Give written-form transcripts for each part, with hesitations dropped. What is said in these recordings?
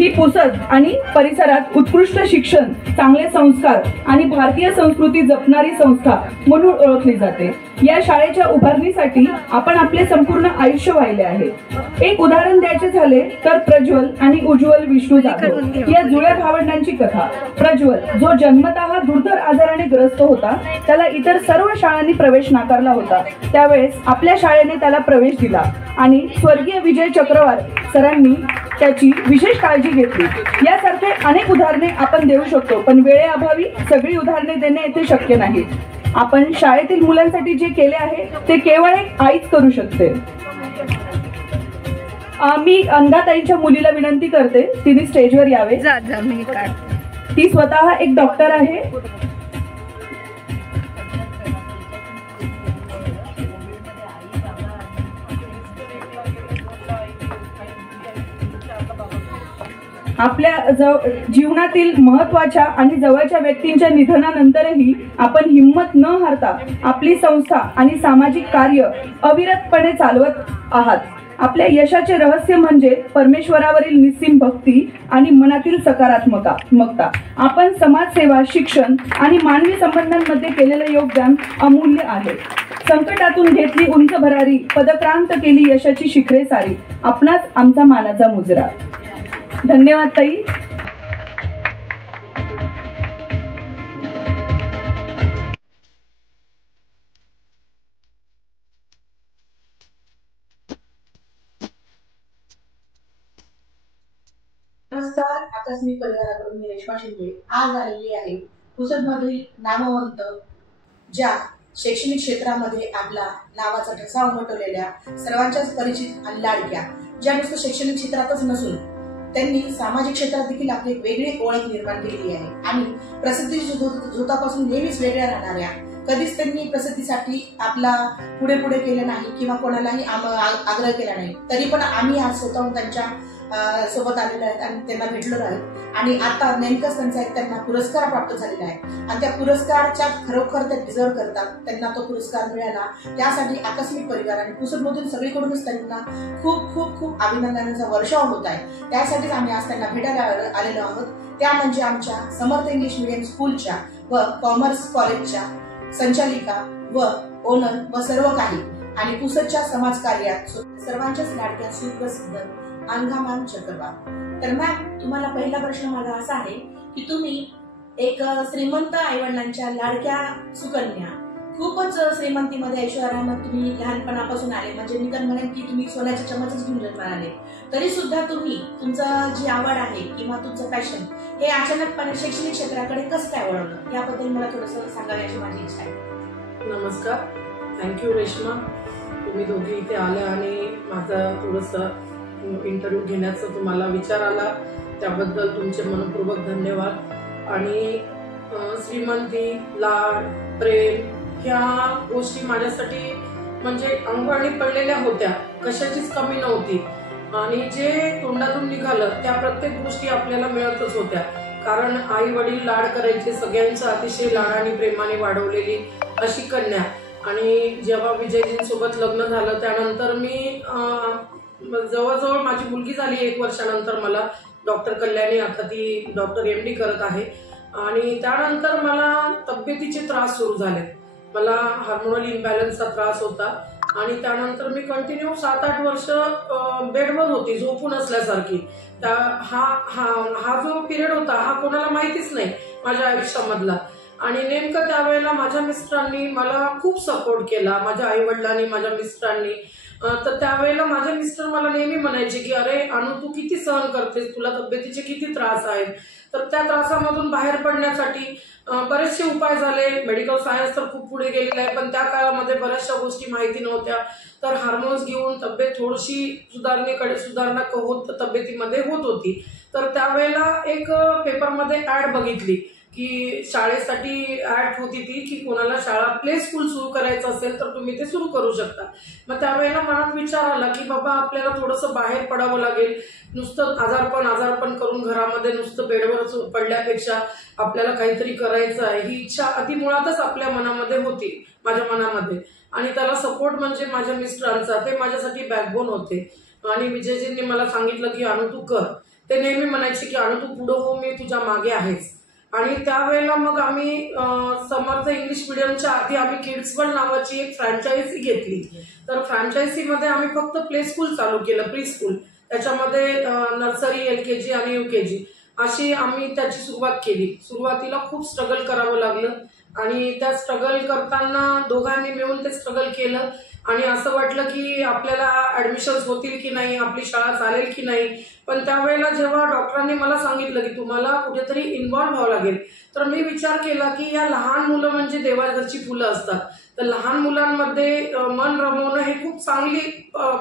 ही पुसद आणि परिसरात उत्कृष्ट शिक्षण, चांगले संस्कार आणि भारतीय संस्कृती जपणारी संस्था म्हणून ओळखली जाते। या शाळेच्या उभारणीसाठी आपण आपले संपूर्ण आयुष्य वाहिले आहे। एक उदाहरण द्यायचे झाले तर प्रज्वल आणि उज्ज्वल विष्णू जाधव या जुळ्या भावंडांची कथा। प्रज्वल जो जन्मतः दुर्धर आजाराने ग्रस्त होता, त्याला इतर सर्व शाळांनी प्रवेश नाकारला होता। त्यावेळेस आपल्या शाळेने त्याला प्रवेश दिला आणि स्वर्गीय विजय चक्रवार सरांनी त्याची विशेष काळजी घेतली। यासारखे अनेक उदाहरणे आपण देऊ शकतो, पण वेळेअभावी सगळी उदाहरणे देणे येथे शक्य नाही। आपण शाळेतील मुलांसाठी जे केले आहे ते केवळ एक आईच करू शकते। मी अंगाताईंच्या मुलीला विनंती करते, तिने स्टेजवर यावे। ती स्वतः एक डॉक्टर आहे। आपल्या जीवनातील महत्त्वाच्या आणि जवळच्या व्यक्तींच्या निधनानंतरही आपण हिंमत न हारता आपली संस्था आणि सामाजिक कार्य अविरतपणे चालवत आहात। आपल्या यशाचे रहस्य म्हणजे परमेश्वरावरील निस्सीम भक्ती आणि मनातील सकारात्मकता। आपण समाजसेवा, शिक्षण आणि मानवी संबंधांमध्ये केलेले योगदान अमूल्य आहे। संकटातून घेतली उंच भरारी, पदक्रांत केली यशाची शिखरे सारी, आपणाच आमचा मानाचा मुजरा। धन्यवाद ताई। नमस्कार, आकस्मिक परिवाराकडून मी रेश्मा शिंदे आज आलेली आहे पुसदमधील नामवंत ज्या शैक्षणिक क्षेत्रामध्ये आपला नावाचा ठसा उमटवलेल्या सर्वांच्याच परिचित आणि लाडक्या, ज्या नुसतं शैक्षणिक क्षेत्रातच नसून त्यांनी सामाजिक क्षेत्रात देखील आपली वेगळी ओळख निर्माण केली आहे आणि प्रसिद्धीच्या झोतापासून नेहमीच वेगळ्या राहणाऱ्या, कधीच त्यांनी प्रसिद्धीसाठी आपला पुढे केले नाही किंवा कोणालाही आग्रह केला नाही, तरी पण आम्ही आज स्वतःहून त्यांच्या सोबत आलेलो आहेत आणि त्यांना भेटलो आहे आणि आता नेमकंच त्यांचा एक त्यांना पुरस्कार प्राप्त झालेला आहे आणि त्या पुरस्काराच्या खरोखर ते डिझर्व करतात। त्यांना तो पुरस्कार मिळाला त्यासाठी आकस्मिक परिवार आणि पुसदमधून सगळीकडूनच त्यांना खूप खूप खूप अभिनंदनाचा वर्षाव होत आहे। त्यासाठीच आम्ही आज त्यांना भेटायला आलेलो आहोत। त्या म्हणजे आमच्या समर्थ इंग्लिश मीडियम स्कूलच्या व कॉमर्स कॉलेजच्या संचालिका व ओनर व सर्व काही आणि पुसदच्या समाज कार्यात सर्वांच्याच लाडक्या सुप्रसिद्ध अंगामान चक्रवार। तर मॅम, तुम्हाला पहिला प्रश्न माझा असा आहे की तुम्ही एक श्रीमंत आईवडिलांच्या लाडक्या सुकन्या, खूपच श्रीमंतीमध्ये ऐश्वर्यामध्ये तुम्ही लहानपणापासून आले, म्हणजे मी तर म्हणेन की तुम्ही सोन्याच्या चमचच घेऊन जन्माला आले, तरी सुद्धा तुम्ही तुमचं जी आवड आहे किंवा तुमचं पॅशन हे अचानकपणे शैक्षणिक क्षेत्राकडे कसं काय वळवलं, याबद्दल मला थोडंसं सांगावे अशी माझी इच्छा आहे। नमस्कार, थँक्यू रेश्मा, तुम्ही दोघी इथे आल्या आणि माझं थोडंसं इंटरव्ह्यू घेण्याचा तुम्हाला विचार आला, त्याबद्दल तुमचे मनपूर्वक धन्यवाद। आणि श्रीमंती, लाड, प्रेम ह्या गोष्टी माझ्यासाठी म्हणजे अंगवळणी पडलेल्या होत्या, कशाचीच कमी नव्हती आणि जे तोंडातून निघालं त्या प्रत्येक गोष्टी आपल्याला मिळतच होत्या, कारण आई वडील लाड करायचे, सगळ्यांचं अतिशय लाडाने प्रेमाने वाढवलेली अशी कन्या। आणि जेव्हा विजयजींसोबत लग्न झालं त्यानंतर मी जवळजवळ माझी मुलगी झाली 1 वर्षानंतर मला डॉक्टर कल्याणी, आता ती डॉक्टर MD करत आहे आणि त्यानंतर मला तब्येतीचे त्रास सुरू झाले, मला हार्मोनल इम्बॅलन्सचा त्रास होता आणि त्यानंतर मी कंटिन्यू 7-8 वर्ष बेडवर होती, झोपून असल्यासारखी। हा जो पिरियड होता हा कोणाला माहितीच नाही माझ्या आयुष्यामधला आणि नेमकं त्यावेळेला माझ्या मिस्टरांनी मला खूप सपोर्ट केला, माझ्या आई वडिलांनी, माझ्या मिस्टरांनी। तर त्यावेळेला माझे मिस्टर मला नेहमी म्हणायचे की अरे अनु, तू किती सहन करतेस, तुला तब्येतीचे किती त्रास आहेत। तर त्या त्रासामधून बाहेर पडण्यासाठी बरेचसे उपाय झाले, मेडिकल सायन्स तर खूप पुढे गेलेलं आहे, पण त्या काळामध्ये बऱ्याचशा गोष्टी माहिती नव्हत्या, तर हार्मोन्स घेऊन तब्येत थोडीशी सुधारणा तब्येतीमध्ये होत होती। तर त्यावेळेला एक पेपरमध्ये ऍड बघितली की शाळेसाठी ऍड होती ती की कोणाला शाळा प्ले स्कूल सुरू करायचं असेल तर तुम्ही ते सुरू करू शकता। मग त्यावेळेला मनात विचार आला की बाबा आपल्याला थोडंसं बाहेर पडावं लागेल, नुसतं आजारपण करून घरामध्ये नुसतं बेडवर पडल्यापेक्षा आपल्याला काहीतरी करायचं आहे, ही इच्छा आधी मुळातच आपल्या मनामध्ये होती, माझ्या मनामध्ये। आणि त्याला सपोर्ट म्हणजे माझ्या मिस्टरांचा, ते माझ्यासाठी बॅकबोन होते आणि विजयजींनी मला सांगितलं की अनु तू कर। ते नेहमी म्हणायचे की अनु तू पुढं हो, मी तुझ्या मागे आहेच. आणि त्यावेळेला मग आम्ही समर्थ इंग्लिश मिडियमच्या आधी आम्ही किड्स वर्ल्ड नावाची एक फ्रँचायझी घेतली. तर फ्रँचायझीमध्ये आम्ही फक्त प्ले स्कूल चालू केलं, प्री स्कूल. त्याच्यामध्ये नर्सरी, LKG आणि UKG अशी आम्ही त्याची सुरुवात केली. सुरुवातीला खूप स्ट्रगल करावं लागलं आणि त्या स्ट्रगल करताना दोघांनी मिळून ते स्ट्रगल केलं आणि असं वाटलं की आपल्याला ऍडमिशन्स होतील की नाही, आपली शाळा चालेल की नाही. पण त्यावेळेला जेव्हा डॉक्टरांनी मला सांगितलं की तुम्हाला कुठेतरी इन्व्हॉल्व्ह व्हावं लागेल, तर मी विचार केला की या लहान मुलं म्हणजे देवाघरची फुलं असतात. तर लहान मुलांमध्ये मन रमवणं हे खूप चांगली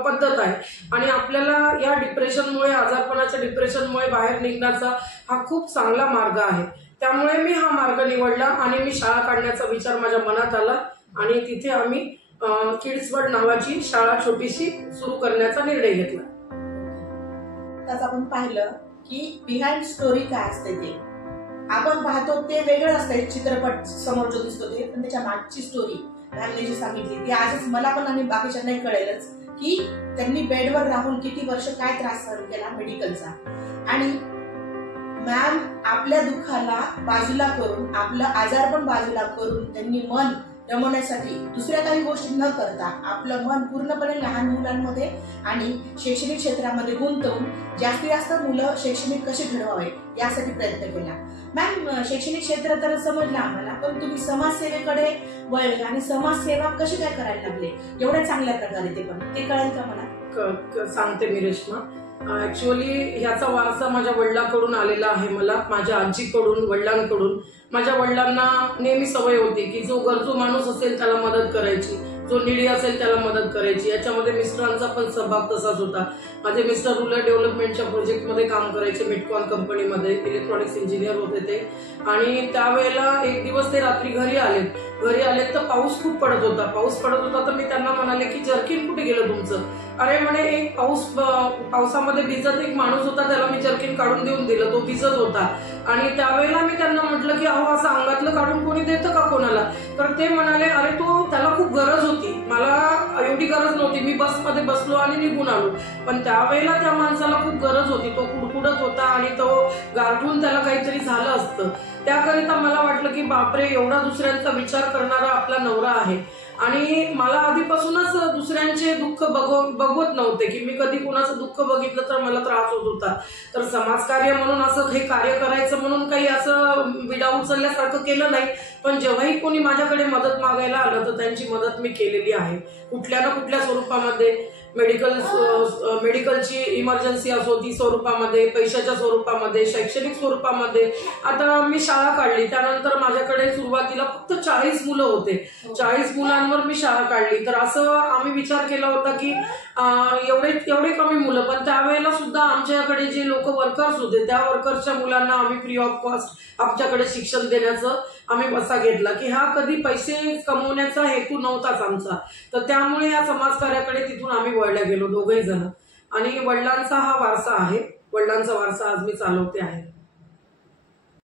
पद्धत आहे आणि आपल्याला या डिप्रेशनमुळे, आजारपणाच्या डिप्रेशनमुळे बाहेर निघण्याचा हा खूप चांगला मार्ग आहे. त्यामुळे मी हा मार्ग निवडला आणि मी शाळा काढण्याचा विचार माझ्या मनात आला आणि तिथे आम्ही किड्स वर्ल्ड नावाची शाळा छोटीशी सुरू करण्याचा निर्णय घेतला. आज आपण पाहिलं की बिहाइंड स्टोरी काय असते ते आपण पाहतो, ते वेगळं असते. चित्रपट समोर जो दिसतो ते, पण त्याच्या मागची स्टोरी मॅमने जी सांगितली ती आजच मला पण आणि बाकीच्यांनाही कळेलच की त्यांनी बेडवर राहून किती वर्ष काय त्रास सहन केला मेडिकलचा. आणि मॅम आपल्या दुःखाला बाजूला करून, आपलं आजार पण बाजूला करून, त्यांनी मन रमवण्यासाठी दुसऱ्या काही गोष्टी न करता आपलं मन पूर्णपणे लहान मुलांमध्ये आणि शैक्षणिक क्षेत्रामध्ये गुंतवून जास्तीत जास्त मुलं शैक्षणिक कसे घडवावे यासाठी प्रयत्न केला. मॅम, शैक्षणिक क्षेत्र तर समजलं आम्हाला, पण तुम्ही समाजसेवेकडे वळले आणि समाजसेवा कशी काय करायला लागले एवढ्या चांगल्या प्रकारे, ते पण ते कळेल का मला? सांगते मी रेश्मा. ऍक्च्युअली ह्याचा वारसा माझ्या वडिलांकडून आलेला आहे. मला माझ्या आजीकडून, वडिलांकडून. माझ्या वडिलांना नेहमी सवय होती की जो गरजू माणूस असेल त्याला मदत करायची, जो निडी असेल त्याला मदत करायची. याच्यामध्ये मिस्टरांचा पण सहभाग तसाच होता. माझे मिस्टर रुरल डेव्हलपमेंटच्या प्रोजेक्टमध्ये काम करायचे, मिटकॉन कंपनीमध्ये इलेक्ट्रॉनिक्स इंजिनियर होते ते. आणि त्यावेळेला एक दिवस ते रात्री घरी आलेत तर पाऊस खूप पडत होता. तर मी त्यांना म्हणाले की जर्किन कुठे गेलं तुमचं? अरे म्हणे, एक पावसामध्ये भिजत एक माणूस होता, त्याला मी जर्किन काढून देऊन दिलं, तो भिजत होता. आणि त्यावेळेला मी त्यांना म्हटलं की अहो, असं अंगातलं काढून कोणी देतं का कोणाला? तर ते म्हणाले, अरे त्याला खूप गरज होती, मला एवढी गरज नव्हती, मी बसमध्ये बसलो आणि निघून आलो. पण त्यावेळेला त्या माणसाला खूप गरज होती, तो कुडकुडत होता आणि तो गारठून त्याला काहीतरी झालं असतं. त्याकरिता मला वाटलं की बापरे, एवढा दुसऱ्यांचा विचार करणारा आपला नवरा आहे. आणि मला आधीपासूनच दुसऱ्यांचे दुःख बघवत नव्हते की मी कधी कुणाचं दुःख बघितलं तर मला त्रास होत होता. तर समाजकार्य म्हणून असं हे कार्य करायचं म्हणून काही असं विडा उचलल्यासारखं केलं नाही. पण जेव्हाही कोणी माझ्याकडे मदत मागायला आलं तर त्यांची मदत मी केलेली आहे, कुठल्या ना कुठल्या स्वरूपामध्ये. मेडिकलची इमर्जन्सी असो ती स्वरूपामध्ये, पैशाच्या स्वरूपामध्ये, शैक्षणिक स्वरूपामध्ये. आता मी शाळा काढली, त्यानंतर माझ्याकडे सुरुवातीला फक्त 40 मुलं होते. 40 मुलांवर मी शाळा काढली. तर असं आम्ही विचार केला होता की एवढे कमी मुलं, पण त्यावेळेला सुद्धा आमच्याकडे जे लोक वर्कर्स होते त्या वर्कर्सच्या मुलांना आम्ही फ्री ऑफ कॉस्ट आमच्याकडे शिक्षण देण्याचं आम्ही बसा घेतला की हा कधी पैसे कमवण्याचा हेतू नव्हताच आमचा. तर त्यामुळे या समाजकार्याकडे तिथून आम्ही वळल्या गेलो दोघही जण. आणि वडिलांचा हा वारसा आहे, वडिलांचा वारसा आज मी चालवते आहे.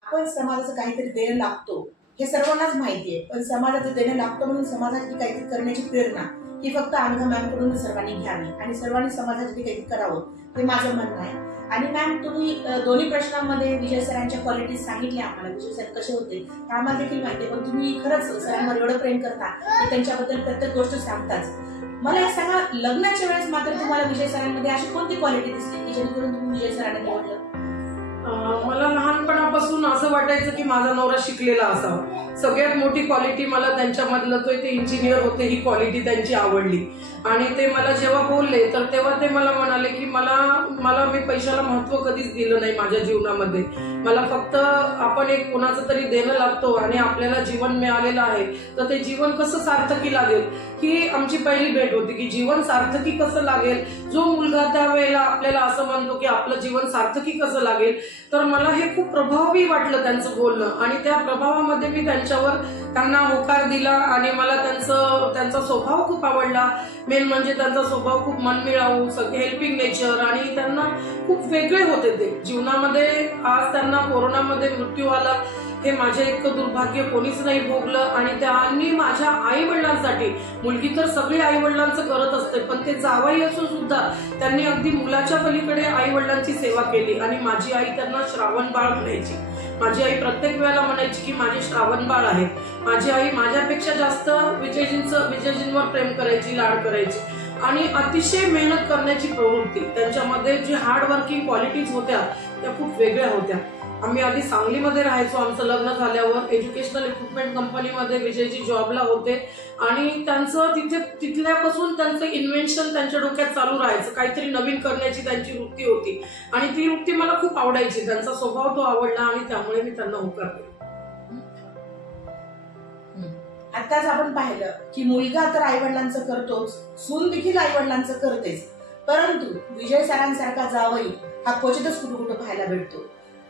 आपण समाजाचं काहीतरी देणं लागतो हे सर्वांनाच माहिती आहे, पण समाजाचं देणं लागतं म्हणून समाजासाठी काहीतरी करण्याची प्रेरणा ही फक्त अनघा मॅमकडून सर्वांनी घ्यावी आणि सर्वांनी समाजासाठी काहीतरी करावं, हे माझं म्हणणं आहे. आणि मॅम, तुम्ही दोन्ही प्रश्नांमध्ये विजय सरांच्या क्वालिटीज सांगितल्या आम्हाला, विजय सर कसे होते ते आम्हाला देखील माहिती आहे. पण तुम्ही खरंच सरांवर एवढं प्रेम करता की त्यांच्याबद्दल प्रत्येक गोष्ट सांगताच. मला हे सांगा, लग्नाच्या वेळेस मात्र तुम्हाला विजय सरांमध्ये अशी कोणती क्वालिटी दिसली की जेणेकरून तुम्ही विजय सरांना निवडलं? मला लहानपणापासून असं वाटायचं की माझा नवरा शिकलेला असावा. सगळ्यात मोठी क्वालिटी मला त्यांच्यामधलं ते इंजिनियर होते, ही क्वालिटी त्यांची आवडली. आणि ते मला जेव्हा बोलले तर तेव्हा ते मला म्हणाले की मला मी पैशाला महत्व कधीच दिलं नाही माझ्या जीवनामध्ये. मला फक्त आपण एक कोणाचं तरी देणं लागतो आणि आपल्याला जीवन मिळालेलं आहे तर ते जीवन कसं सार्थकी लागेल ही आमची पहिली भेट होती की जीवन सार्थकी कसं लागेल. जो मुलगा त्यावेळेला आपल्याला असं म्हणतो की आपलं जीवन सार्थकी कसं लागेल, तर मला हे खूप प्रभावी वाटलं त्यांचं बोलणं. आणि त्या प्रभावामध्ये मी त्यांना होकार दिला आणि मला त्यांचा स्वभाव खूप आवडला. मेन म्हणजे त्यांचा स्वभाव खूप मनमिळावू, हेल्पिंग नेचर आणि त्यांना खूप वेगळे होते ते जीवनामध्ये. आज त्यांना कोरोनामध्ये मृत्यू आला हे माझे इतकं दुर्भाग्य कोणीच नाही भोगलं. आणि त्यांनी माझ्या आई वडिलांसाठी, मुलगी तर सगळी आई वडिलांचं करत असते, पण ते जावई असून सुद्धा त्यांनी अगदी मुलाच्या पलीकडे आई वडिलांची सेवा केली. आणि माझी आई त्यांना श्रावण बाळ म्हणायची. माझी आई प्रत्येक वेळेला म्हणायची की माझे श्रावण बाळ आहे. माझी आई माझ्यापेक्षा जास्त विजयजींवर प्रेम करायची, लाड करायची. आणि अतिशय मेहनत करण्याची प्रवृत्ती, त्यांच्यामध्ये जी हार्ड वर्किंग क्वालिटीज होत्या त्या खूप वेगळ्या होत्या. आम्ही आधी सांगलीमध्ये राहायचो. आमचं लग्न झाल्यावर एज्युकेशनल इक्विपमेंट कंपनीमध्ये विजयजी जॉबला होते. आणि त्यांचं तिथल्यापासून त्यांचं इन्व्हेन्शन त्यांच्या डोक्यात चालू राहायचं, काहीतरी नवीन करण्याची त्यांची वृत्ती होती. आणि ती वृत्ती मला खूप आवडायची. त्यांचा स्वभाव तो आवडला आणि त्यामुळे मी त्यांना होकार दिला. आताच आपण पाहिलं की मुलगा तर आईवडिलांचं करतोच, सून देखील आईवडिलांचं करतेच, परंतु विजय सरांसारखा जावई हा क्वचितच कुठं कुठं पाहायला भेटतो.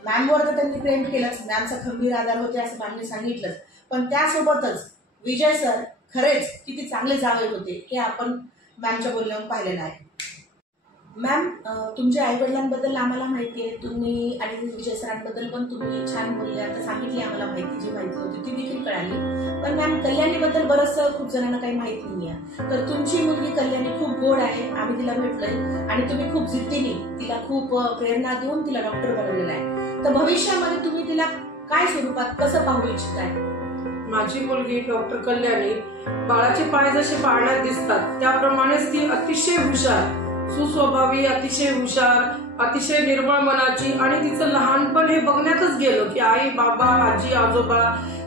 मॅमवर तर त्यांनी प्रेम केलंच, मॅमचा खंबीर आधार होते असं मॅमने सांगितलंच, पण त्यासोबतच विजय सर खरेच किती चांगले जावई होते हे आपण मॅमच्या बोलण्यावरून पाहिलेलं आहे. मॅम, तुमच्या आई वडिलांबद्दल आम्हाला माहिती आहे, तुम्ही आणि विजय सरांबद्दल पण तुम्ही छान बोलले, आता सांगितली आम्हाला माहिती, जी माहिती होती ती देखील कळाली. पण मॅम, कल्याणीबद्दल बरंचसं खूप जणांना काही माहिती नाही आहे. तर तुमची मुलगी कल्याणी खूप गोड आहे, आम्ही तिला भेटलोय आणि तुम्ही खूप जिद्दीने तिला खूप प्रेरणा देऊन तिला डॉक्टर बनवलेला आहे. तर भविष्यामध्ये तुम्ही तिला काय स्वरूपात कसं पाहू इच्छिताय? माझी मुलगी डॉक्टर कल्याणी, बाळाचे पाय जसे पाळण्यात दिसतात त्याप्रमाणेच ती अतिशय हुशार, सुस्वभावी, अतिशय हुशार, अतिशय निर्मळ मनाची. आणि तिचं लहानपण हे बघण्यातच गेलं की आई बाबा, आजी आजोबा,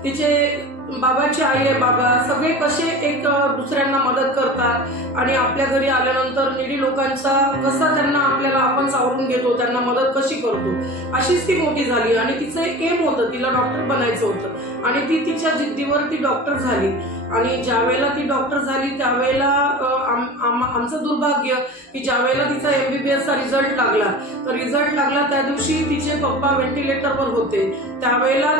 तिचे बाबाची आई आहे, बाबा सगळे कसे एक दुसऱ्यांना मदत करतात. आणि आपल्या घरी आल्यानंतर निडी लोकांचा कसा त्यांना आपल्याला आपण सावरून घेतो, त्यांना मदत कशी करतो, अशीच ती मोठी झाली. आणि तिचं एक एम होतं, तिला डॉक्टर बनायचं होतं. आणि ती तिच्या जिद्दीवर ती डॉक्टर झाली. आणि ज्या वेळेला ती डॉक्टर झाली त्यावेळेला आमचं दुर्भाग्य की ज्या वेळेला तिचा MBBSचा रिझल्ट लागला, तर रिझल्ट लागला त्या दिवशी तिचे पप्पा व्हेंटिलेटरवर होते. त्यावेळेला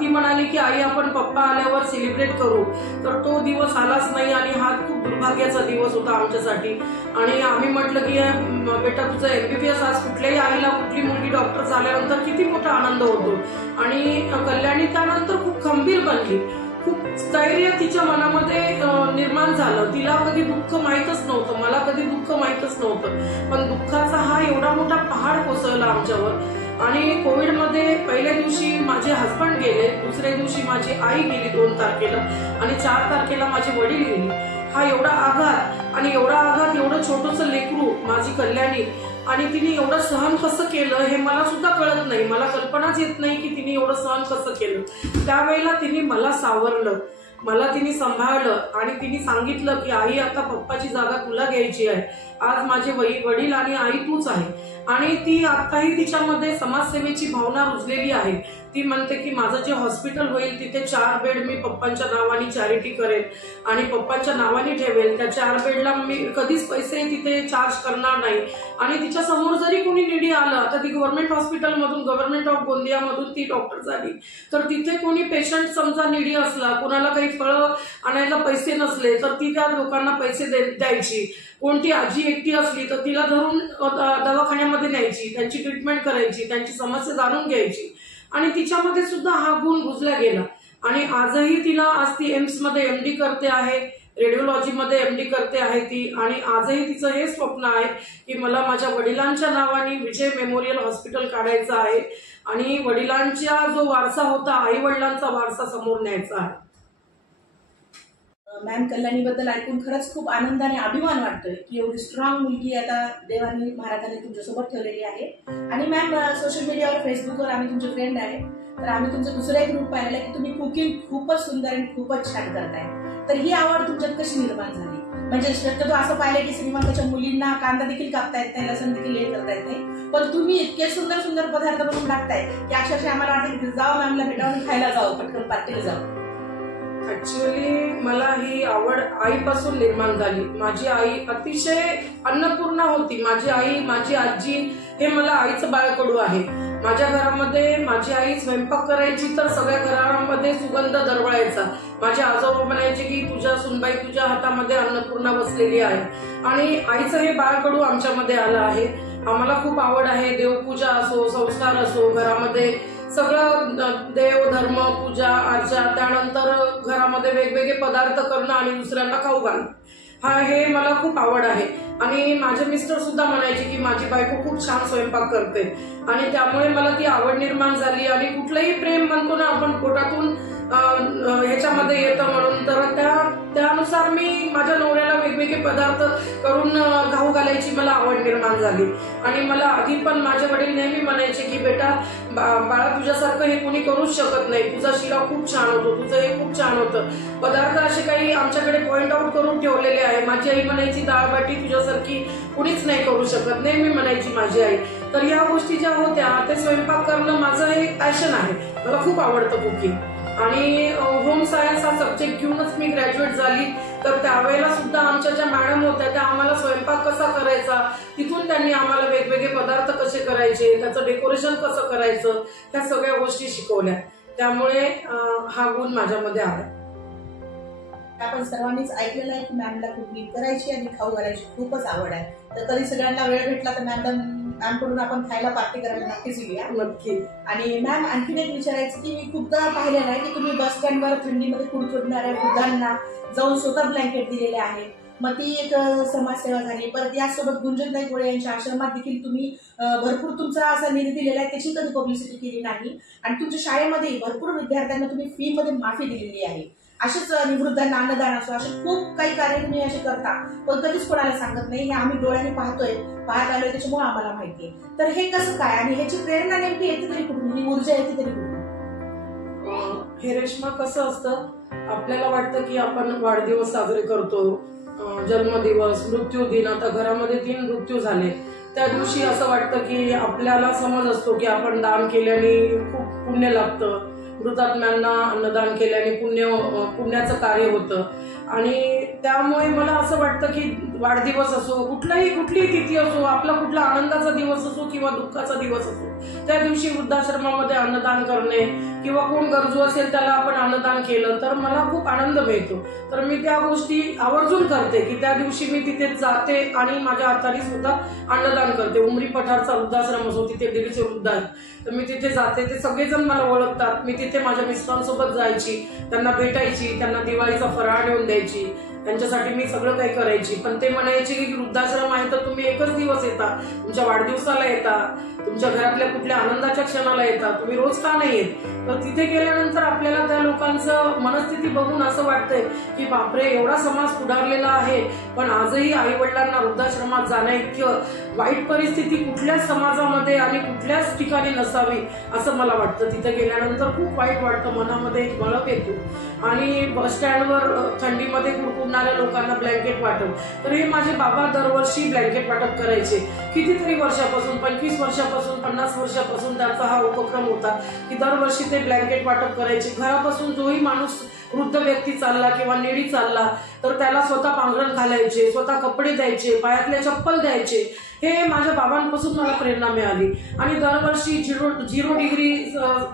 ती म्हणाली की आई आपण पप्पा आल्यावर सेलिब्रेट करू. तर तो दिवस आलाच नाही आणि हा खूप दुर्भाग्याचा दिवस होता आमच्यासाठी. आणि आम्ही म्हटलं की बेटा तुझं MBBS, आज कुठल्याही आईला कुठली मुलगी डॉक्टर झाल्यानंतर किती मोठा आनंद होतो. आणि कल्याणी त्यानंतर खूप खंबीर बनली, खूप स्थैर्य तिच्या मनामध्ये निर्माण झालं. तिला कधी दुःख माहीतच नव्हतं, मला कधी दुःख माहीतच नव्हतं, पण दुःखाचा हा एवढा मोठा पहाड कोसळला आमच्यावर. आणि कोविडमध्ये पहिल्या दिवशी माझे हसबंड गेले, दुसऱ्या दिवशी माझी आई गेली 2 तारखेला आणि 4 तारखेला माझे वडील गेले. हा एवढा आघात आणि एवढा आघात, एवढं छोटंसं लेकरू माझी कल्याणी, आणि तिने एवढं सहन कसं केलं हे मला सुद्धा कळत नाही. मला कल्पनाच येत नाही की तिने एवढं सहन कसं केलं. त्यावेळेला तिने मला सावरलं, मला तिने सांभाळलं आणि तिने सांगितलं की आई आता पप्पाची जागा तुला घ्यायची आहे. आज माझे वडील आणि आई तूच आहे. आणि ती आताही तिच्यामध्ये समाजसेवेची भावना रुजलेली आहे. ती म्हणते की माझं जे हॉस्पिटल होईल तिथे 4 बेड मी पप्पांच्या नावाने चॅरिटी करेन आणि पप्पांच्या नावाने ठेवेल. त्या 4 बेडला मी कधीच पैसे तिथे चार्ज करणार नाही. आणि तिच्या समोर जरी कोणी निडी आलं, आता ती गव्हर्नमेंट हॉस्पिटलमधून, गव्हर्नमेंट ऑफ गोंदियामधून ती डॉक्टर झाली, तर तिथे कोणी पेशंट समजा निडी असला, कोणाला काही फळं आणायला पैसे नसले तर ती त्या लोकांना पैसे द्यायची. कोणती आजी एकटी असली तर तिला धरून दवाखान्यामध्ये न्यायची, त्यांची ट्रीटमेंट करायची, त्यांची समस्या जाणून घ्यायची. आणि तिच्यामध्ये सुद्धा हा गुण रुजला गेला. आणि आजही तिला, आज ती एम्समध्ये MD करते आहे, रेडिओलॉजीमध्ये MD करते आहे ती. आणि आजही तिचं हे स्वप्न आहे की मला माझ्या वडिलांच्या नावाने विजय मेमोरियल हॉस्पिटल काढायचं आहे आणि वडिलांचा जो वारसा होता, आई वडिलांचा वारसा समोर न्यायचा आहे. मॅम, कल्याणीबद्दल ऐकून खरंच खूप आनंद आणि अभिमान वाटतोय की एवढी स्ट्रॉंग मुलगी आता देवानी महाराजांनी तुमच्यासोबत ठेवलेली आहे. आणि मॅम, सोशल मीडियावर, फेसबुकवर आम्ही तुमचे फ्रेंड आहे, तर आम्ही तुमचा दुसरा एक ग्रुप पाहिलेला की तुम्ही कुकिंग खूपच सुंदर आणि खूपच छान करताय. तर ही आवड तुमच्यात कशी निर्माण झाली? म्हणजे शक्यतो असं पाहिलं की श्रीमंताच्या मुलींना कांदा देखील कापता येत नाही, लसण देखील हे करता येत नाही, पण तुम्ही इतके सुंदर सुंदर पदार्थ बनवून टाकताय की अक्षरशः आम्हाला वाटतं की जावं मॅमला भेटावून खायला जावं, पटकन पार्टीला जावं. ऍक्च्युअली मला ही आवड आईपासून निर्माण झाली. माझी आई अतिशय अन्नपूर्णा होती. माझी आई, माझी आजी हे मला आईचं बाळकडू आहे. माझ्या घरामध्ये माझी आई स्वयंपाक करायची तर सगळ्या घरामध्ये सुगंध दरवळायचा. माझे आजोबा म्हणायचे की तुझ्या सुनबाई, तुझ्या हातामध्ये अन्नपूर्णा बसलेली आहे. आणि आईचं हे बाळकडू आमच्यामध्ये आलं आहे. आम्हाला खूप आवड आहे. देवपूजा असो, संस्कार असो, घरामध्ये सगळं देव धर्म पूजा अर्चा, त्यानंतर घरामध्ये वेगवेगळे पदार्थ करणं आणि दुसऱ्यांना खाऊ घालणं, हे मला खूप आवड आहे. आणि माझे मिस्टर सुद्धा म्हणायचे की माझी बायको खूप छान स्वयंपाक करते, आणि त्यामुळे मला ती आवड निर्माण झाली. आणि कुठलंही प्रेम म्हणतो ना आपण, पोटातून ह्याच्यामध्ये येतं म्हणून, तर त्यानुसार मी माझ्या नवऱ्याला वेगवेगळे पदार्थ करून खाऊ घालायची मला आवड निर्माण झाली. आणि मला आधी पण माझे वडील नेहमी म्हणायचे की बेटा बाळा, तुझ्यासारखं हे कोणी करूच शकत नाही, तुझा शिरा खूप छान होतो, तुझं हे खूप छान होतं. पदार्थ असे काही आमच्याकडे पॉइंट आउट करून ठेवलेले आहे. माझी आई म्हणायची डाळ बाटी तुझ्यासारखी कुणीच नाही करू शकत, नेहमी म्हणायची माझी आई. तर या गोष्टी ज्या होत्या, ते स्वयंपाक करणं माझं एक पॅशन आहे, मला खूप आवडतं कुकिंग. आणि होम सायन्स हा सब्जेक्ट घेऊनच मी ग्रॅज्युएट झाली. तर त्यावेळेला सुद्धा आमच्या ज्या मॅडम होत्या त्या आम्हाला स्वयंपाक कसा करायचा, तिथून त्यांनी आम्हाला वेगवेगळे पदार्थ कसे करायचे, त्याचं डेकोरेशन कसं करायचं, त्या सगळ्या गोष्टी शिकवल्या. त्यामुळे हा गुण माझ्यामध्ये आला. आपण सर्वांनीच ऐकलेलं आहे की मॅमला कुकिंग करायची आणि खाऊ घालायची खूपच आवड आहे. तर कधी सगळ्यांना वेळ भेटला तर मॅमकडून आपण खायला पार्टी करायला नक्कीच येऊया. नक्की. आणि मॅम, आणखीन एक विचारायचं की मी खूपदा पाहिलेलं आहे की तुम्ही बस स्टँडवर थंडीमध्ये कुडकुडणाऱ्या वृद्धांना जाऊन स्वतः ब्लँकेट दिलेले आहे. मग ती एक समाजसेवा झाली. परत यासोबत गुंजनताई गोळे यांच्या आश्रमात देखील तुम्ही भरपूर तुमचा असा निधी दिलेला आहे, त्याची कधी पब्लिसिटी केली नाही. आणि तुमच्या शाळेमध्ये भरपूर विद्यार्थ्यांना तुम्ही फी मध्ये माफी दिलेली आहे. असेच निवृत्तांना अन्नदान असो, असे खूप काही कार्य तुम्ही असे करता, पण कधीच कोणाला सांगत नाही. हे आम्ही डोळ्याने पाहत आलोय, त्याच्यामुळे आम्हाला माहितीये. तर हे कसं काय आणि ह्याची प्रेरणा नेमकी येते तरी कुठून, ही ऊर्जा येते तरी कुठून? हे रेश्मा, कसं असतं, आपल्याला वाटतं की आपण वाढदिवस साजरे करतो, जन्मदिवस, मृत्यूदिन. आता घरामध्ये 3 मृत्यू झाले, त्या दिवशी असं वाटतं की आपल्याला समज असतो की आपण दान केल्याने खूप पुण्य लागतं, मृतात्म्यांना अन्नदान केल्याने पुण्याचं कार्य होतं. आणि त्यामुळे मला असं वाटतं की वाढदिवस असो, कुठलीही तिथी असो, आपला कुठला आनंदाचा दिवस असो किंवा दुःखाचा दिवस असो, त्या दिवशी वृद्धाश्रमामध्ये अन्नदान करणे किंवा कोण गरजू असेल त्याला आपण अन्नदान केलं तर मला खूप आनंद मिळतो. तर मी त्या गोष्टी आवर्जून करते की त्या दिवशी मी तिथे जाते आणि माझ्या हाताने सुद्धा अन्नदान करते. उमरी पठारचा वृद्धाश्रम असो, तिथे 150 वृद्ध आहेत, तर मी तिथे जाते. ते सगळेजण मला ओळखतात. मी तिथे माझ्या मिस्टरांसोबत जायची, त्यांना भेटायची, त्यांना दिवाळीचा फराळ नेऊन द्यायची, त्यांच्यासाठी मी सगळं काही करायची. पण ते म्हणायचे की वृद्धाश्रम आहे तर तुम्ही एकच दिवस येता, तुमच्या वाढदिवसाला येता, तुमच्या घरातल्या कुठल्या आनंदाच्या क्षणाला येता, तुम्ही रोज का नाही येत? तर तिथे गेल्यानंतर आपल्याला त्या लोकांचं मनस्थिती बघून असं वाटतंय की बापरे, एवढा समाज सुधारलेला आहे, पण आजही आई वडिलांना वृद्धाश्रमात जाण्या इतकं वाईट परिस्थिती कुठल्याच समाजामध्ये आणि कुठल्याच ठिकाणी नसावी असं मला वाटतं. तिथे गेल्यानंतर खूप वाईट वाटतं, मनामध्ये एक मळप येतो. आणि बस स्टँडवर थंडीमध्ये कुडकुडणाऱ्या लोकांना ब्लँकेट वाटप, तर हे माझे बाबा दरवर्षी ब्लँकेट वाटप करायचे. कितीतरी वर्षापासून, 25 वर्षापासून, 50 वर्षापासून त्यांचा हा उपक्रम होता की दरवर्षी ते ब्लँकेट वाटप करायचे. घरापासून जोही माणूस वृद्ध व्यक्ती चालला किंवा नेडी चालला तर त्याला स्वतः पांघरण घालायचे, स्वतः कपडे द्यायचे, पायातले चप्पल द्यायचे. हे माझ्या बाबांपासून मला प्रेरणा मिळाली. आणि दरवर्षी 0 डिग्री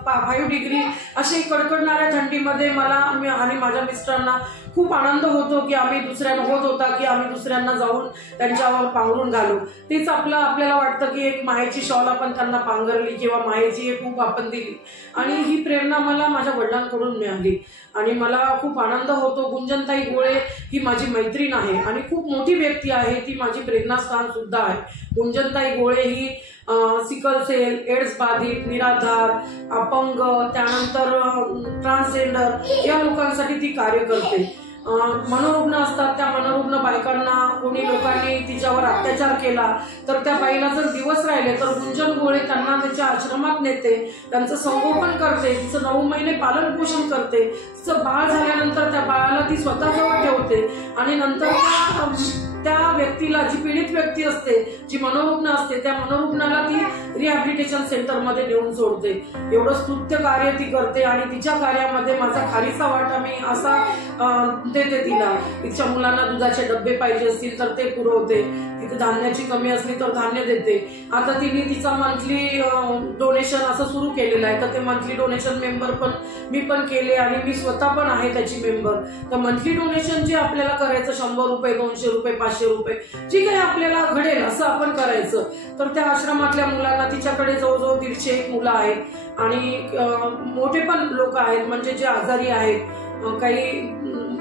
5 डिग्री अशी कडकडणाऱ्या थंडीमध्ये मला आणि माझ्या मिस्टरांना खूप आनंद होतो की आम्ही दुसऱ्यांना जाऊन त्यांच्यावर पांघरून घालू. तेच आपल्याला वाटतं की एक मायेची शॉल आपण त्यांना पांघरली किंवा मायेची एक खूप आपण दिली. आणि ही प्रेरणा मला माझ्या वडिलांकडून मिळाली आणि मला खूप आनंद होतो. गुंजनताई गोळे ही माझी मैत्रीण आहे आणि खूप मोठी व्यक्ती आहे, ती माझी प्रेरणास्थान सुद्धा आहे. गुंजनताई गोळे ही सिकल सेल, एड्स बाधित, निराधार, अपंग, त्यानंतर ट्रान्सजेंडर या लोकांसाठी ती कार्य करते. मनोरुग्ण असतात, त्या मनोरुग्ण बायकांना कोणी लोकांनी तिच्यावर अत्याचार केला तर त्या बाईला जर दिवस राहिले तर गुंजन गोळे त्यांना त्याच्या आश्रमात नेते, त्यांचं संगोपन करते, तिचं 9 महिने पालन पोषण करते. तिचं बाळ झाल्यानंतर त्या बाळाला ती स्वतःजवळ ठेवते आणि नंतर त्या व्यक्तीला, जी पीडित व्यक्ती असते, जी मनोरुग्ण असते, त्या मनोरुग्णाला ती रिहॅबिलिटेशन सेंटरमध्ये नेऊन सोडते. एवढं स्तुत्य कार्य ती करते आणि तिच्या कार्यामध्ये माझा खारीचा वाटा मी असा देते तिला. तिच्या मुलांना दुधाचे डब्बे पाहिजे असतील तर ते पुरवते, तिथे धान्याची कमी असली तर धान्य देते. आता तिने तिचा मंथली डोनेशन असं सुरू केलेलं आहे, तर ते मंथली डोनेशन मेंबर पण मी पण केले आणि मी स्वतः पण आहे त्याची मेंबर. तर मंथली डोनेशन जे आपल्याला करायचं 100 रुपये, 200 रुपये, 500 रुपये जी काही आपल्याला घडेल असं आपण करायचं. तर त्या आश्रमातल्या मुलांना, तिच्याकडे जवळजवळ 150 मुलं आहेत आणि मोठे पण लोक आहेत, म्हणजे जे आजारी आहेत, काही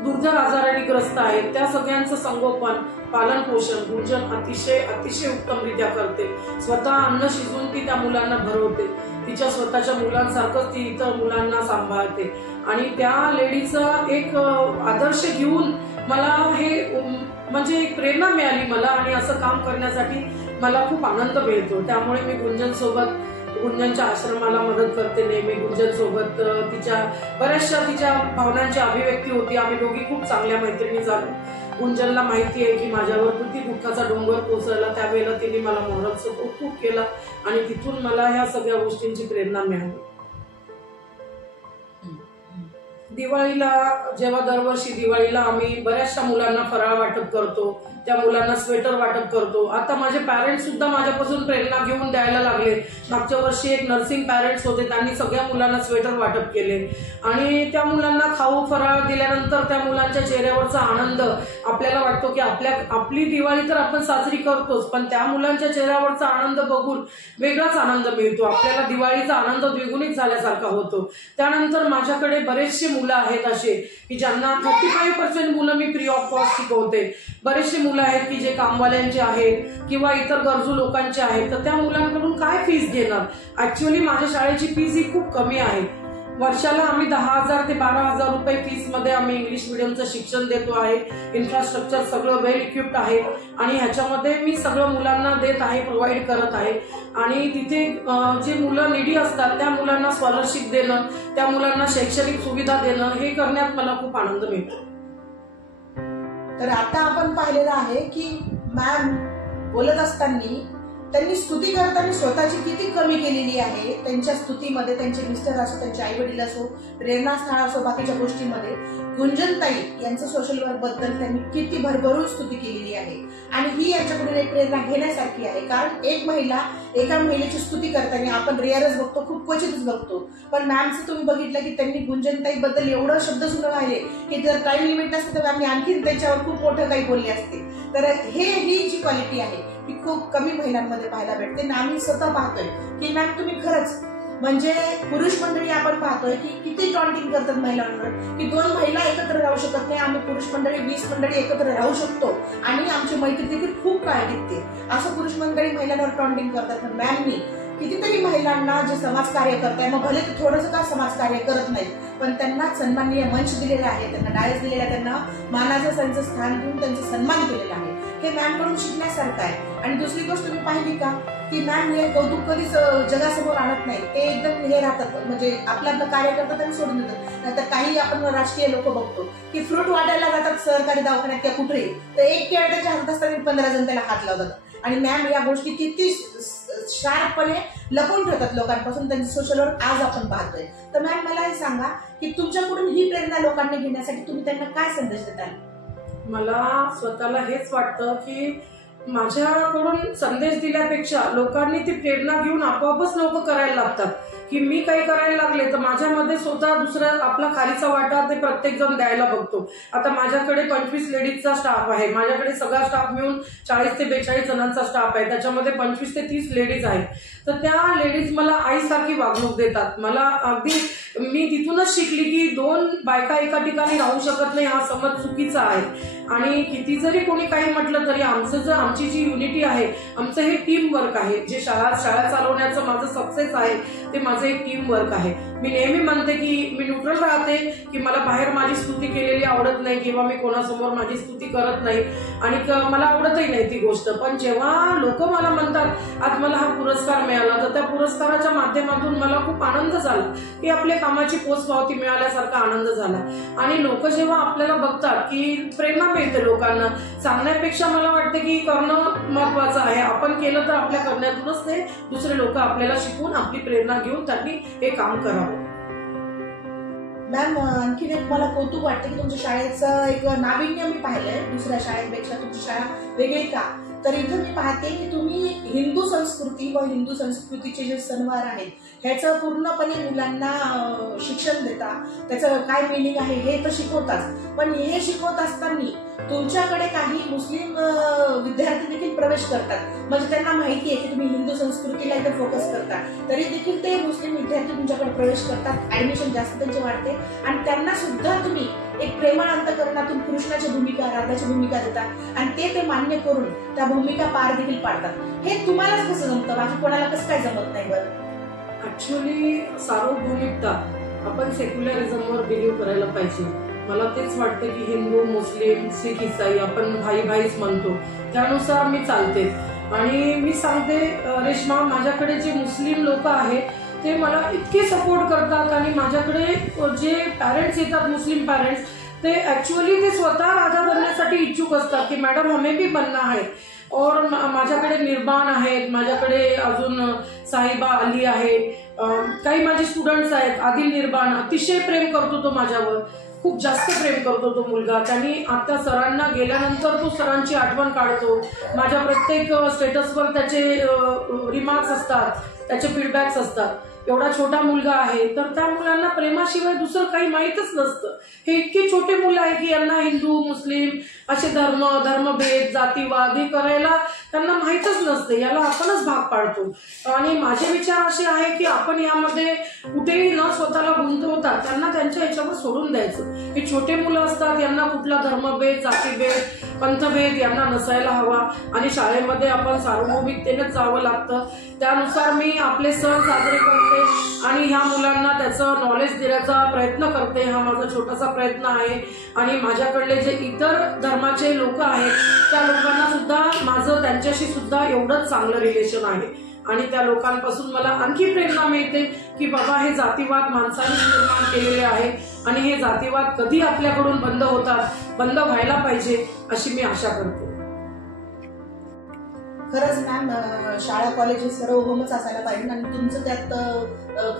दुर्धर आजाराने ग्रस्त आहेत, त्या सगळ्यांचं संगोपन, पालन पोषण गुंजन अतिशय उत्तमरित्या करते. स्वतः अन्न शिजवून ती त्या मुलांना भरवते. तिच्या स्वतःच्या मुलांसारखंच ती इतर मुलांना सांभाळते आणि त्या लेडीचा एक आदर्श घेऊन मला हे म्हणजे एक प्रेरणा मिळाली मला, आणि असं काम करण्यासाठी मला खूप आनंद मिळतो. त्यामुळे मी गुंजनच्या आश्रमाला मदत करते नेहमी. गुंजन सोबत बऱ्याचशा तिच्या भावनांची अभिव्यक्ती होती. आम्ही दोघी खूप चांगल्या मैत्रिणी झालो. गुंजनला माहिती आहे की माझ्यावर किती दुःखाचा डोंगर कोसळला, त्यावेळेला तिने मला मोरल सपोर्ट खूप केला आणि तिथून मला ह्या सगळ्या गोष्टींची प्रेरणा मिळाली. दिवाळीला, जेव्हा दरवर्षी दिवाळीला आम्ही बऱ्याचशा मुलांना फराळ वाटप करतो, त्या मुलांना स्वेटर वाटप करतो. आता माझे पॅरेंट्स सुद्धा माझ्यापासून प्रेरणा घेऊन द्यायला लागले. मागच्या वर्षी एक नर्सिंग पॅरेंट्स होते, त्यांनी सगळ्या मुलांना स्वेटर वाटप केले आणि त्या मुलांना खाऊ फराळ दिल्यानंतर त्या मुलांच्या चेहऱ्यावरचा आनंद आपल्याला वाटतो की आपली दिवाळी तर आपण साजरी करतोच, पण त्या मुलांच्या चेहऱ्यावरचा आनंद बघून वेगळाच आनंद मिळतो. आपल्याला दिवाळीचा आनंद द्विगुणित झाल्यासारखा होतो. त्यानंतर माझ्याकडे बरेचसे मुलं आहेत असे की ज्यांना 35% मुलं मी फ्री ऑफ कॉस्ट शिकवते. बरेचसे मुलं आहेत की जे कामवाल्यांचे आहेत किंवा इतर गरजू लोकांचे आहेत, तर त्या मुलांकडून काय फीस घेणार. ऍक्च्युअली माझ्या शाळेची फीस ही खूप कमी आहे. वर्षाला आम्ही 10,000 ते 12,000 रुपये फीस मध्ये आम्ही इंग्लिश मिडियमचं शिक्षण देतो आहे. इन्फ्रास्ट्रक्चर सगळं वेल इक्विप्ड आहे आणि ह्याच्यामध्ये मी सगळं मुलांना देत आहे, प्रोव्हाइड करत आहे. आणि तिथे जे मुलं निडी असतात त्या मुलांना स्कॉलरशिप देणं, त्या मुलांना शैक्षणिक सुविधा देणं, हे करण्यात मला खूप आनंद मिळतो. तर आता आपण पाहिलेलं आहे की मॅम बोलत असताना त्यांनी स्तुती करताना स्वतःची किती कमी केलेली आहे. त्यांच्या स्तुतीमध्ये त्यांचे मिस्टर असो, त्यांचे आई वडील असो, प्रेरणास्थळ असो, बाकीच्या गोष्टीमध्ये गुंजनताई यांचं सोशल वर्क बद्दल त्यांनी किती भरभरून स्तुती केलेली आहे आणि ही यांच्याकडून एक प्रेरणा घेण्यासारखी आहे. कारण एक महिला एका महिलेची स्तुती करताना आपण रेअरच बघतो, खूप क्वचितच बघतो, पण मॅमचं तुम्ही बघितलं की त्यांनी गुंजनताई बद्दल एवढं शब्द सुद्धा राहिले की जर टाइम लिमिट नसतं तर मॅमने आणखीन त्यांच्यावर खूप मोठं काही बोलले असते. तर ही जी क्वालिटी आहे ती खूप कमी महिलांमध्ये पाहायला भेटते. आम्ही स्वतः पाहतोय की मॅम तुम्ही खरंच म्हणजे पुरुष मंडळी आपण पाहतोय की किती टॉन्टिंग करतात महिलांवर की 2 महिला एकत्र राहू शकत नाही, आम्ही पुरुष मंडळी 20 मंडळी एकत्र राहू शकतो आणि आमची मैत्री देखील खूप काळ टिकते, असं पुरुष मंडळी महिलांवर टॉन्टिंग करतात. मॅमनी कितीतरी महिलांना जे समाजकार्य करताय, मग भले ते थोडंसं का समाजकार्य करत नाहीत, पण त्यांना सन्माननीय मंच दिलेला आहे, त्यांना डायस दिलेला आहे, त्यांना मानाचं त्यांचं स्थान देऊन त्यांचा सन्मान केलेला आहे. हे मॅमकडून शिकण्यासारखं आहे. आणि दुसरी गोष्ट तुम्ही पाहिली का की मॅम हे कौतुक कधीच जगासमोर आणत नाही, ते एकदम हे राहतात, म्हणजे आपलं कार्य करतात आणि सोडून देतात. नाहीतर काही आपण राजकीय लोक बघतो की फ्रूट वाटायला जातात सहकारी दवाखान्यात किंवा कुठेही, तर एक केळ त्याच्या हातात असताना 15 जण त्याला हात लावतात. आणि मॅम या गोष्टी किती शार्पपणे लपून ठेवतात लोकांपासून, त्यांचं सोशल वर्क आज आपण पाहतोय. तर मॅम मला हे सांगा की तुमच्याकडून ही प्रेरणा लोकांनी घेण्यासाठी तुम्ही त्यांना काय संदेश देताल? मला स्वतःला हेच वाटतं की माझ्याकडून संदेश दिल्यापेक्षा लोकांनी ती प्रेरणा घेऊन आपोआपच लोक करायला लागतात. की मी काही करायला लागले तर माझ्यामध्ये स्वतः दुसरा आपला खालीचा वाटा ते प्रत्येक जण द्यायला बघतो. आता माझ्याकडे 25 लेडीजचा स्टाफ आहे, माझ्याकडे सगळा स्टाफ मिळून 40 ते 42 जणांचा स्टाफ आहे, त्याच्यामध्ये 25 ते 30 लेडीज आहेत. तर त्या लेडीज मला आईसारखी वागणूक देतात. मला अगदी मी तिथूनच शिकली की 2 बायका एका ठिकाणी राहू शकत नाही, हा समज चुकीचा आहे. आणि किती जरी कोणी काही म्हटलं तरी आमची जी युनिटी आहे, आमचं हे टीम वर्क आहे. जे शाळा चालवण्याचं माझं सक्सेस आहे ते माझं एक टीम वर्क आहे. मी नेहमी म्हणते की मी न्यूट्रल राहते, की मला बाहेर माझी स्तुती केलेली आवडत नाही किंवा मी कोणासमोर माझी स्तुती करत नाही आणि मला आवडतही नाही ती गोष्ट. पण जेव्हा लोक मला म्हणतात आज मला हा पुरस्कार मिळाला, तर त्या पुरस्काराच्या माध्यमातून मला खूप आनंद झाला की आपल्या कामाची पोचपावती मिळाल्यासारखा आनंद झाला. आणि लोक जेव्हा आपल्याला बघतात की प्रेरणा मिळते लोकांना सांगण्यापेक्षा, मला वाटतं की करणं महत्वाचं आहे. आपण केलं तर आपल्या करण्यातूनच ते दुसरे लोक आपल्याला शिकून आपली प्रेरणा घेऊन त्यांनी हे काम करावं. मॅम आणखीन एक मला कौतुक वाटतं की तुमच्या शाळेचं एक नाविन्य मी पाहिलंय दुसऱ्या शाळेपेक्षा. तुमची शाळा वेगळी का तर इथं मी पाहते की तुम्ही हिंदू संस्कृती व हिंदू संस्कृतीचे जे सणवार आहेत ह्याचं पूर्णपणे मुलांना शिक्षण देता, त्याचं काय मिनिंग आहे हे तर शिकवताच, पण हे शिकवत असताना तुमच्याकडे काही मुस्लिम विद्यार्थी देखील प्रवेश करतात, म्हणजे त्यांना माहिती आहे की तुम्ही हिंदू संस्कृतीला इथे फोकस करता, तरी देखील ते मुस्लिम विद्यार्थी तुमच्याकडे प्रवेश करतात, ऍडमिशन जास्त त्यांचे वाढते आणि त्यांना सुद्धा तुम्ही एक प्रेमळ अंतःकरणातून कृष्णाची भूमिका, राधाची भूमिका देतात आणि ते मान्य करून त्या भूमिका पार देखील पाडतात. हे तुम्हालाच कसं जमतं, बाकी कोणाला कसं काय जमत नाही बरं? ऍक्च्युअली सार्वभौमिकता आपण सेक्युलरिझमवर बिलीव्ह करायला पाहिजे. मला तेच वाटतं की हिंदू, मुस्लिम, शीख, इसाई आपण भाई भाईच म्हणतो, त्यानुसार मी चालते. आणि मी सांगते रेश्मा, माझ्याकडे जे मुस्लिम लोक आहेत ते मला इतके सपोर्ट करतात आणि माझ्याकडे जे पॅरेंट्स येतात, मुस्लिम पॅरेंट्स, ते ऍक्च्युअली ते स्वतः राजा बनण्यासाठी इच्छुक असतात की मॅडम हमें भी बनना है. और माझ्याकडे निर्बाण आहेत, माझ्याकडे अजून साहिबा अली आहेत, काही माझे स्टुडंट्स आहेत. आदिल निर्बाण अतिशय प्रेम करतो तो माझ्यावर, खूप जास्त प्रेम करतो तो मुलगा. त्यांनी आता सरांना गेल्यानंतर तो सरांची आठवण काढतो. माझ्या प्रत्येक स्टेटसवर त्याचे रिमार्क्स असतात, त्याचे फीडबॅक्स असतात. एवढा छोटा मुलगा आहे तर त्या मुलांना प्रेमाशिवाय दुसरं काही माहीतच नसतं. हे इतके छोटे मुलं आहे की यांना हिंदू, मुस्लिम असे धर्मभेद, जातीवाद हे करायला त्यांना माहीतच नसते. याला आपणच भाग पाडतो. आणि माझे विचार असे आहे की आपण यामध्ये कुठेही न स्वतःला गुंतवता त्यांना त्यांच्या ह्याच्यावर सोडून द्यायचं. हे छोटे मुलं असतात, यांना कुठला धर्मभेद, जातीभेद, पंथभेद यांना नसायला हवा आणि शाळेमध्ये आपण सार्वभौमिकतेनेच जावं लागतं. त्यानुसार मी आपले सण साजरे करते आणि ह्या मुलांना त्याचं नॉलेज देण्याचा प्रयत्न करते. हा माझा छोटासा प्रयत्न आहे. आणि माझ्याकडले जे इतर धर्माचे लोक आहेत त्या लोकांना सुद्धा माझं त्यांच्याशी सुद्धा एवढंच चांगलं रिलेशन आहे. आणि त्या लोकांपासून मला आणखी प्रेरणा मिळते की बाबा हे जातीवाद माणसाने निर्माण केलेले आहे आणि हे जातीवाद कधी आपल्याकडून बंद होतात, बंद व्हायला पाहिजे अशी मी आशा करते. खरंच मॅम, शाळा कॉलेजेस सर्वभौमच असायला पाहिजे आणि तुमचं त्यात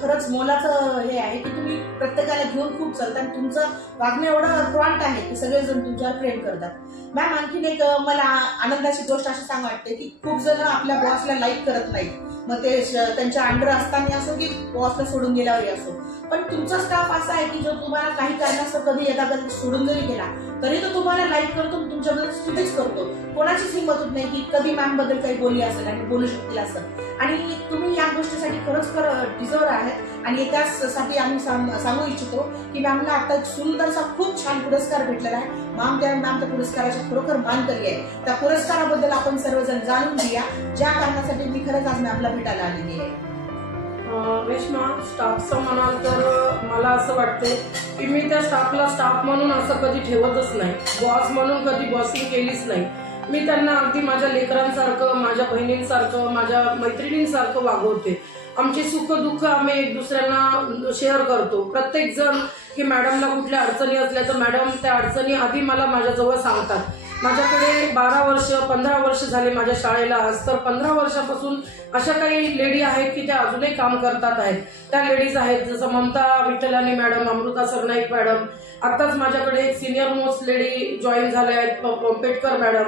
खरंच मोलाचं हे आहे की तुम्ही प्रत्येकाला घेऊन खूप चालता आणि तुमचं वागणं एवढं फ्रॉंट आहे की सगळेजण तुमच्यावर प्रेम करतात. मॅम, आणखीन एक मला आनंदाची गोष्ट अशी सांग वाटते की खूप जण आपल्या बॉसला लाईक करत नाहीत, मग ते त्यांच्या अंडर असताना असो की बॉसला सोडून गेल्यावरही असो, पण तुमचा स्टाफ असा आहे की जो तुम्हाला काही कारणास्तव कधी एखादा सोडून जरी गेला तरी तो तुम्हाला लाईक करतो, तुमच्याबद्दल स्तुतीच करतो. कोणाचीच हिंमत होत नाही की कधी मॅम बद्दल काही बोलली असेल आणि बोलू शकतील असं. आणि तुम्ही या गोष्टीसाठी खरंच डिझर्व आहेत आणि त्यासाठी आम्ही सांगू इच्छितो की मॅमला आता एक सुंदरसा खूप छान पुरस्कार भेटलेला आहे. मॅम त्या पुरस्काराच्या खरोखर मानकरी आहे. त्या पुरस्काराबद्दल आपण सर्वजण जाणून घेऊया, ज्या कारणासाठी मी खरंच आज मॅमला भेटायला आलेली आहे. रेश्मा, स्टाफचं म्हणाल तर मला असं वाटते की मी त्या स्टाफला स्टाफ म्हणून असं कधी ठेवतच नाही, बॉस म्हणून कधी बॉसिंग केलीच नाही. मी त्यांना अगदी माझ्या लेकरांसारखं, माझ्या बहिणींसारखं, माझ्या मैत्रिणींसारखं वागवते. आमचे सुख दुःख आम्ही एक दुसऱ्यांना शेअर करतो. प्रत्येक जण की मॅडमला कुठल्या अडचणी असल्या तर मॅडम त्या अडचणी आधी मला माझ्याजवळ सांगतात. माझ्याकडे 12 वर्ष 15 वर्ष झाले माझ्या शाळेला. आज तर 15 वर्षापासून अशा काही लेडी आहेत की त्या अजूनही काम करतात आहेत. त्या लेडीज आहेत जसं ममता विठ्ठलानी मॅडम, अमृता सरनाईक मॅडम, आताच माझ्याकडे एक सिनियर मोस्ट लेडी जॉईन झाल्या आहेत, पंपेटकर मॅडम,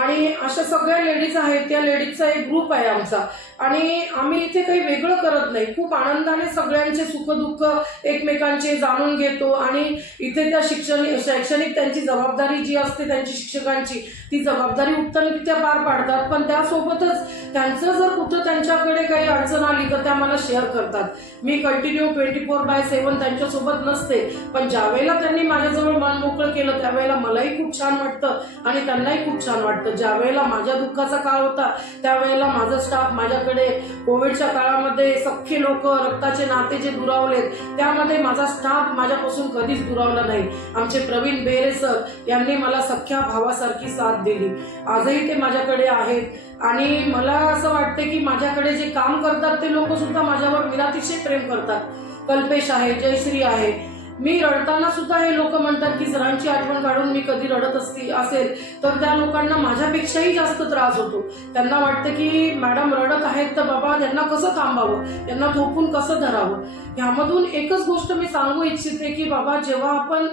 आणि अशा सगळ्या लेडीज आहेत. त्या लेडीजचा एक ग्रुप आहे आमचा आणि आम्ही इथे काही वेगळं करत नाही. खूप आनंदाने सगळ्यांचे सुखदुःख एकमेकांचे जाणून घेतो आणि इथे त्या शैक्षणिक त्यांची जबाबदारी जी असते त्यांची शिक्षकांची, ती जबाबदारी उत्तमरित्या पार पाडतात. पण त्यासोबतच त्यांचं जर कुठं त्यांच्याकडे काही अडचण आली तर त्या मला शेअर करतात. मी कंटिन्यू 24/7 त्यांच्यासोबत नसते, पण ज्यावेळेला त्यांनी माझ्याजवळ मन मोकळं केलं त्यावेळेला मलाही खूप छान वाटतं आणि त्यांनाही खूप छान वाटतं. ज्यावेळेला माझ्या दुःखाचा काळ होता त्यावेळेला माझा स्टाफ माझ्याकडे, कोविडच्या काळामध्ये सख्खे लोक, रक्ताचे नाते जे दुरावलेत त्यामध्ये माझा स्टाफ माझ्यापासून कधीच दुरावला नाही. आमचे प्रवीण बेरे सर यांनी मला सख्या भावासारखी साथ दिली. आजही ते माझ्याकडे आहेत आणि मला असं वाटते की माझ्याकडे जे काम करतात ते लोक सुद्धा माझ्यावर निरातिशय प्रेम करतात. कल्पेश आहे, जयश्री आहे. मी रडताना सुद्धा हे लोक म्हणतात की सरांची आठवण काढून मी कधी रडत असेल तर त्या लोकांना माझ्यापेक्षाही जास्त त्रास होतो. त्यांना वाटतं की मॅडम रडत आहेत तर बाबा त्यांना कसं थांबावं, त्यांना थोपून कसं धरावं. ह्यामधून एकच गोष्ट मी सांगू इच्छिते की बाबा जेव्हा आपण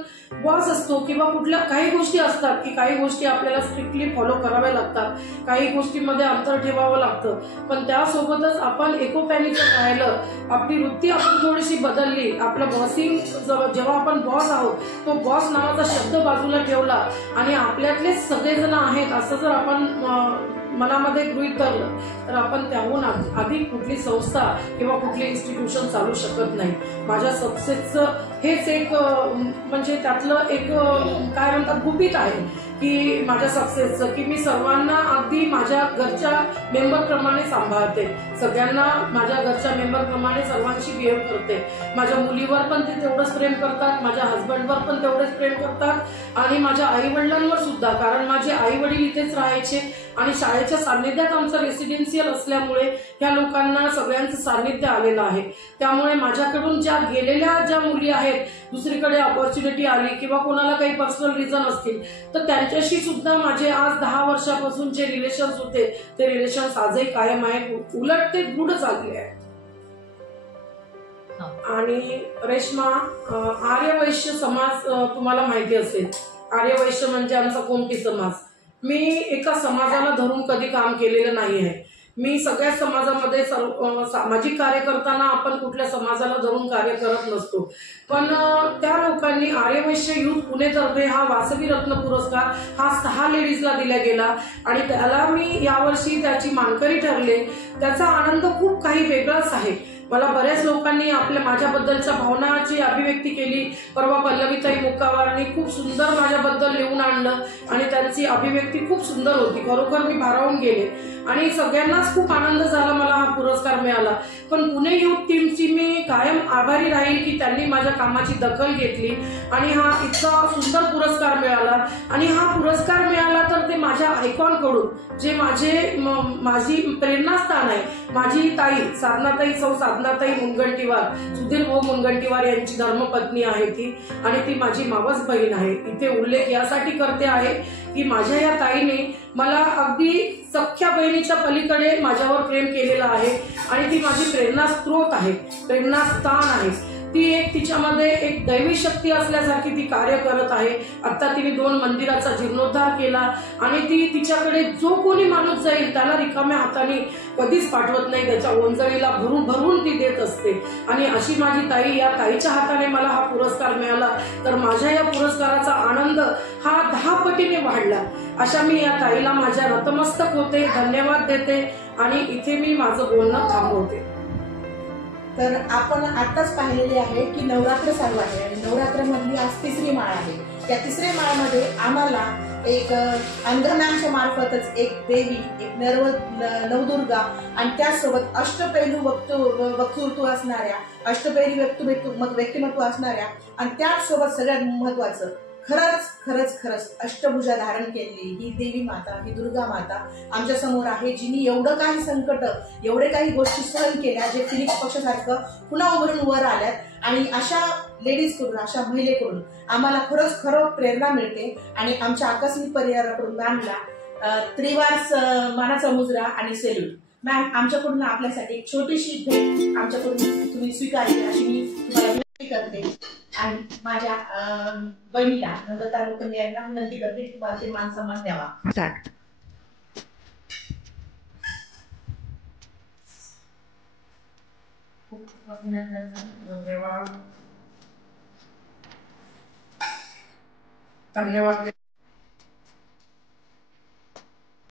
बॉस असतो किंवा कुठल्या काही गोष्टी असतात की काही गोष्टी आपल्याला स्ट्रिक्टली फॉलो कराव्या लागतात, काही गोष्टींमध्ये अंतर ठेवावं लागतं, पण त्यासोबतच आपण एकोप्याने जर राहिलं, आपली वृत्ती आपण थोडीशी बदलली, आपलं बॉसिंग जेव्हा आपण बॉस आहोत तो बॉस नावाचा शब्द बाजूला ठेवला आणि आपल्यातले सगळेजण आहेत असं जर आपण मनामध्ये गृहीत धरलं तर आपण त्याहून अधिक कुठली संस्था किंवा कुठली इन्स्टिट्यूशन चालू शकत नाही. माझ्या सक्सेसचं हेच एक म्हणजे त्यातलं एक काय म्हणतात गुपित आहे की माझ्या सक्सेसचं, की मी सर्वांना अगदी माझ्या घरच्या मेंबर प्रमाणे सांभाळते, सगळ्यांना माझ्या घरच्या मेंबर प्रमाणे सर्वांशी बिहेव करते. माझ्या मुलीवर पण ते तेवढंच प्रेम करतात, माझ्या हस्बंडवर पण तेवढेच प्रेम करतात आणि माझ्या आई वडिलांवर सुद्धा, कारण माझे आई वडील इथेच राहायचे आणि शाळेच्या सान्निध्यात आमचं रेसिडेन्शियल असल्यामुळे त्या लोकांना सगळ्यांचं सान्निध्य आलेलं आहे. त्यामुळे माझ्याकडून ज्या मुली आहेत, दुसरीकडे ऑपॉर्च्युनिटी आली किंवा कोणाला काही पर्सनल रिझन असतील तर त्यांच्याशी सुद्धा माझे आज 10 वर्षापासून जे रिलेशन्स होते ते रिलेशन्स आजही कायम आहेत, उलट ते दृढ चालले आहेत. आणि रेश्मा, आर्यवैश्य समाज तुम्हाला माहिती असेल, आर्यवैश्य म्हणजे आमचा कोमटी समाज. मी एका समाजाला धरून कधी काम केलेलं नाही आहे. मी सगळ्या समाजामध्ये सामाजिक कार्य करताना आपण कुठल्या समाजाला धरून कार्य करत नसतो, पण त्या लोकांनी आर्यवैश्य युथ पुणेतर्फे हा वासवी रत्न पुरस्कार हा 6 लेडीजला दिला गेला आणि त्याला मी यावर्षी त्याची मानकरी ठरले. त्याचा आनंद खूप काही वेगळाच आहे. मला बऱ्याच लोकांनी माझ्याबद्दलच्या भावनाची अभिव्यक्ती केली. परवा पल्लवीताई मुक्कावारनी खूप सुंदर माझ्याबद्दल लिहून आणलं आणि त्यांची अभिव्यक्ती खूप सुंदर होती. खरोखर मी भारावून गेले आणि सगळ्यांनाच खूप आनंद झाला मला हा पुरस्कार मिळाला. पण पुणे युथ टीमची मी कायम आभारी राहील की त्यांनी माझ्या कामाची दखल घेतली आणि हा इतका सुंदर पुरस्कार मिळाला. आणि हा पुरस्कार मिळाला तर ते माझ्या आयकॉनकडून, जे माझी प्रेरणास्थान आहे, माझी ताई साधनाताई मुनगंटीवार, सुधीर भाऊ मुनगंटीवार यांची धर्मपत्नी आहे ती, आणि ती माझी मावस बहीण आहे. इथे उल्लेख यासाठी करते आहे की माझ्या या ताईने मला अगदी सख्या बहिणीच्या पलीकडे माझ्यावर प्रेम केलेलं आहे आणि ती माझी प्रेरणास्त्रोत आहे, प्रेरणास्थान आहे. ती तिच्यामध्ये एक दैवी शक्ती असल्यासारखी ती कार्य करत आहे. आता तिने 2 मंदिराचा जीर्णोद्धार केला आणि ती तिच्याकडे जो कोणी माणूस जाईल त्याला रिकाम्या हाताने कधीच पाठवत नाही, त्याच्या ओंजळीला भरून ती देत असते. आणि अशी माझी ताई, या ताईच्या हाताने मला हा पुरस्कार मिळाला तर माझ्या या पुरस्काराचा आनंद हा 10 पटीने वाढला. अशा मी या ताईला माझ्या नतमस्तक होते, धन्यवाद देते आणि इथे मी माझं बोलणं थांबवते. तर आपण आताच पाहिलेले आहे की नवरात्र चालू आहे आणि नवरात्रमधली आज 3री माळ आहे. त्या 3ऱ्या माळामध्ये आम्हाला एक अंधनांच्या मार्फतच एक देवी, एक नवदुर्गा आणि त्याचसोबत अष्टपैलू वक्तृत्व असणाऱ्या, अष्टपैलू व्यक्तिमत्व असणाऱ्या आणि त्याचसोबत सगळ्यात महत्वाचं खरंच अष्टभुजा धारण केलेली ही देवी माता, ही दुर्गा माता आमच्या समोर आहे, जिने एवढं काही संकट, एवढे काही गोष्टी सहन केल्या, जे फिनिक्स पक्षासारखं पुन्हा उभरून वर आल्यात. आणि अशा लेडीजकडून, अशा महिलेकडून आम्हाला खरं प्रेरणा मिळते. आणि आमच्या आकस्मिक परिवाराकडून मॅमला त्रिवार मानाचा मुजरा आणि सेल्यूट. मॅम, आमच्याकडून आपल्यासाठी एक छोटीशी भेट आमच्याकडून तुम्ही स्वीकारली अशी मी तुम्हाला विनंती करते आणि माझ्या बहिणीला नम्रता लोखंडे यांना विनंती करते की तुम्हाला मान सन्मान द्यावा. धन्यवाद.